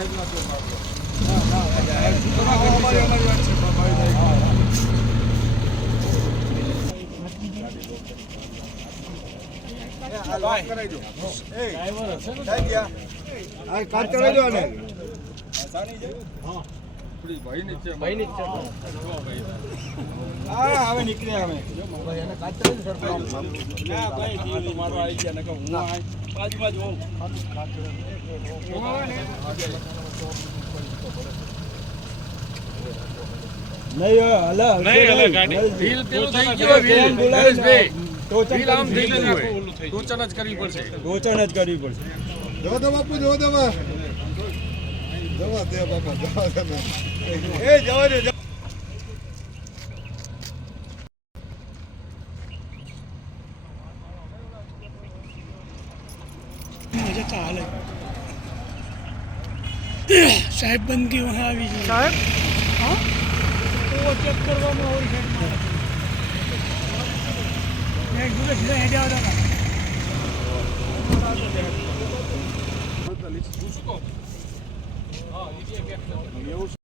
હવે ની છે ના ભાઈ ટીવી મારો આવી નીકળે આવે. ગયું. ટોચન જ કરવી પડશે. જ કરવી પડશે. જો દો બાપુ જો દવા દવા દે બાપા દવા દે એ જવા દે. नहीं ऐसा क्या हाल है साहब बन के वहाँ अभी साहब? हाँ? वो चेक करवाना और एक दूसरे सीधा हेड आ रहा था।